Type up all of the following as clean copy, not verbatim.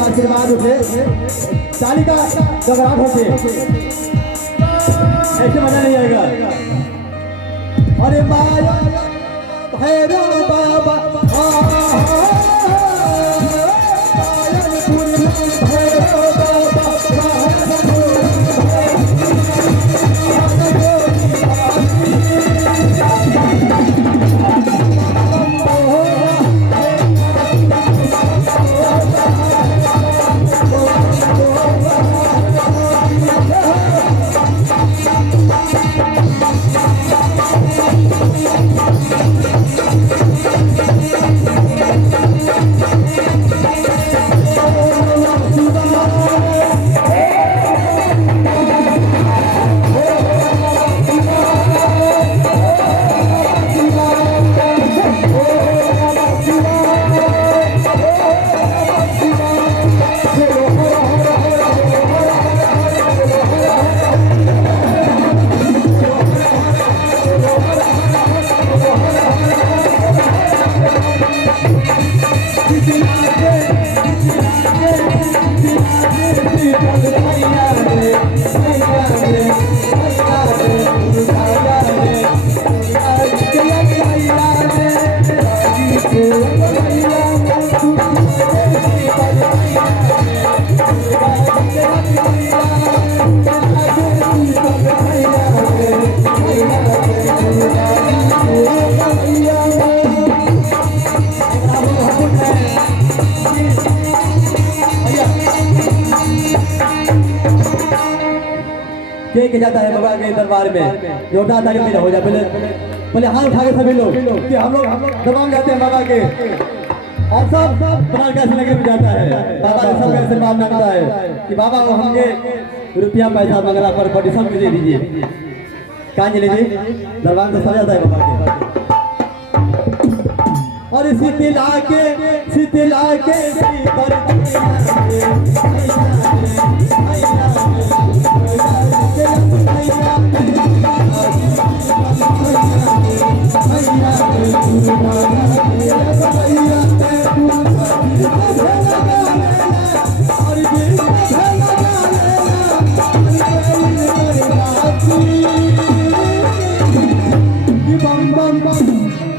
आशीर्वाद उठे ताली का गगराट होते ऐसे मजा नहीं आएगा। अरे माया भैरव बाबा के जाता है बाबा के दरबार में जो उठा तारीफ हो जाए। पहले पहले हाथ उठा के सभी लोग कि हम लोग दबांग जाते हैं बाबा के और सब प्राण कैसे लगे में जाता है। बाबा ने सब कैसे मान मांगता है कि बाबा वो हमके रुपया पैसा मंगला पर पटी सब दे दीजिए। कान लीजिए दरबार में सब जाता है बाबा के। और शीतला के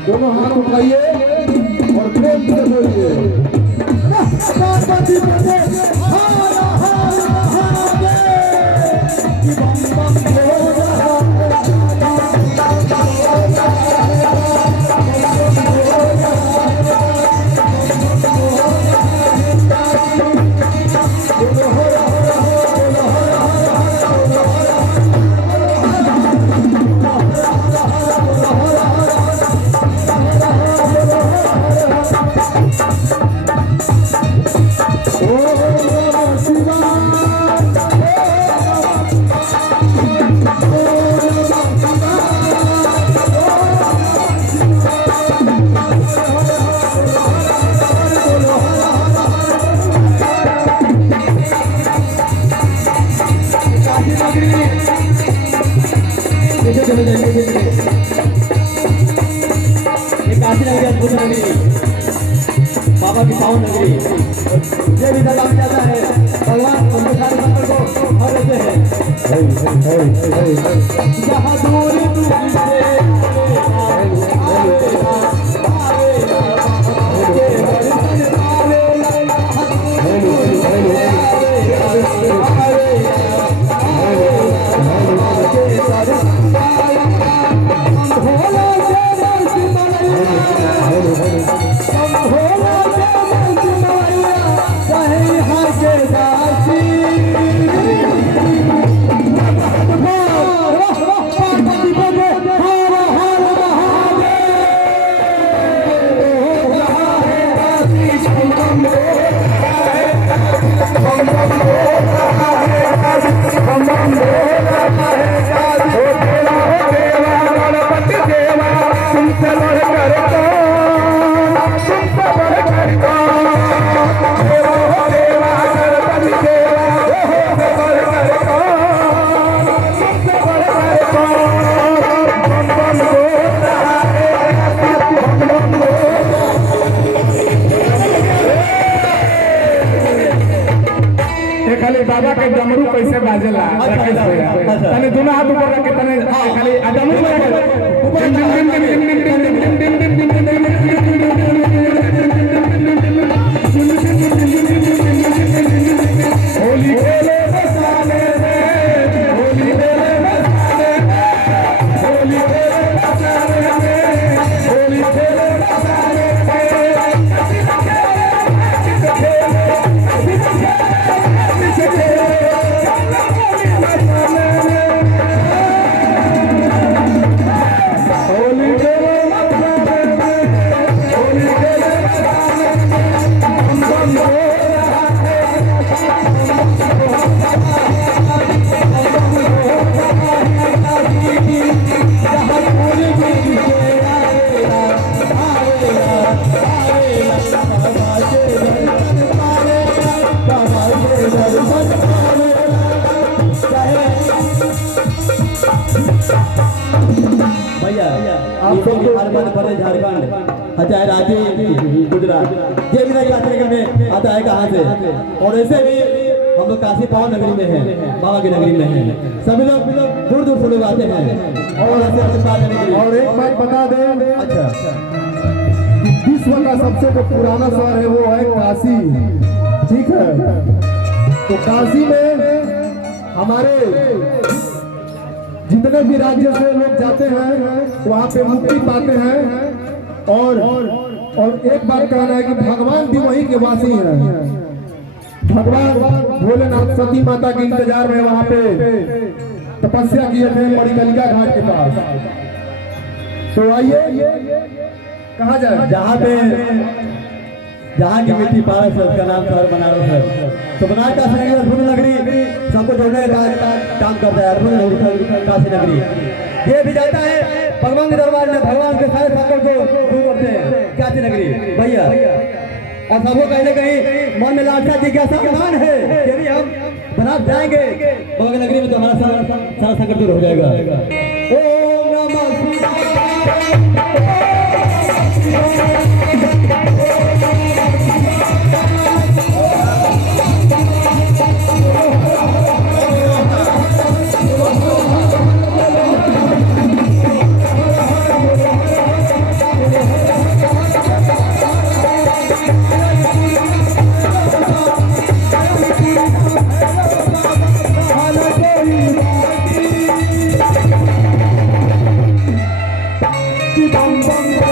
दोनों हाथ उठाइए और प्रेम से बोलिए। गणपति बने हर हर महादेव कि बम बम काशी नगरी अद्भुत नगरी बाबा की पावन नगरी ये भी दरबार में जाता है भगवान उनके सारे संकट को हर देते हैं जहाँ दूर दूर बाबा के डमरू कैसे बाजेला तने दोनों हाथ ऊपर रख के तने खाली डमरू में होली खेले बसाले रे होली खेले बसाले होली खेले बसाले रे होली खेले बसाले भैया आप सब झारखंड चाहे रांची गुजरात ये भी काशी में आता है कहाँ से और ऐसे भी हम लोग काशी पावन नगरी में हैं बाबा की नगरी में हैं सभी लोग दूर दूर से लोग आते हैं और एक बात बता दें अच्छा विश्व का सबसे जो पुराना शहर है वो है काशी ठीक है तो काशी में हमारे जितने भी राज्य से लोग जाते हैं वहाँ पे मुक्ति पाते हैं और एक बात कहना है कि भगवान भी वहीं के वासी हैं भगवान भोलेनाथ सती माता के इंतजार में वहाँ पे तपस्या किए थे मणिकर्णिका घाट के पास तो आइए कहा जाए जहाँ की मिट्टी पारस है उसका नाम शहर बनारस है तो बनारस काशी नगरी अद्भुत नगरी सबको जोड़ने का काम करता है अद्भुत काशी नगरी ये भी जाता है भगवान के दरबार में भगवान के सारे संकट को दूर करते हैं काशी नगरी भैया और सबको कहीं न कहीं मन में लालसा जिज्ञासा प्रधान है यदि हम बनारस जाएंगे भगवान नगरी में तो हमारा सारा संकट दूर हो जाएगा ओम नमः बम बम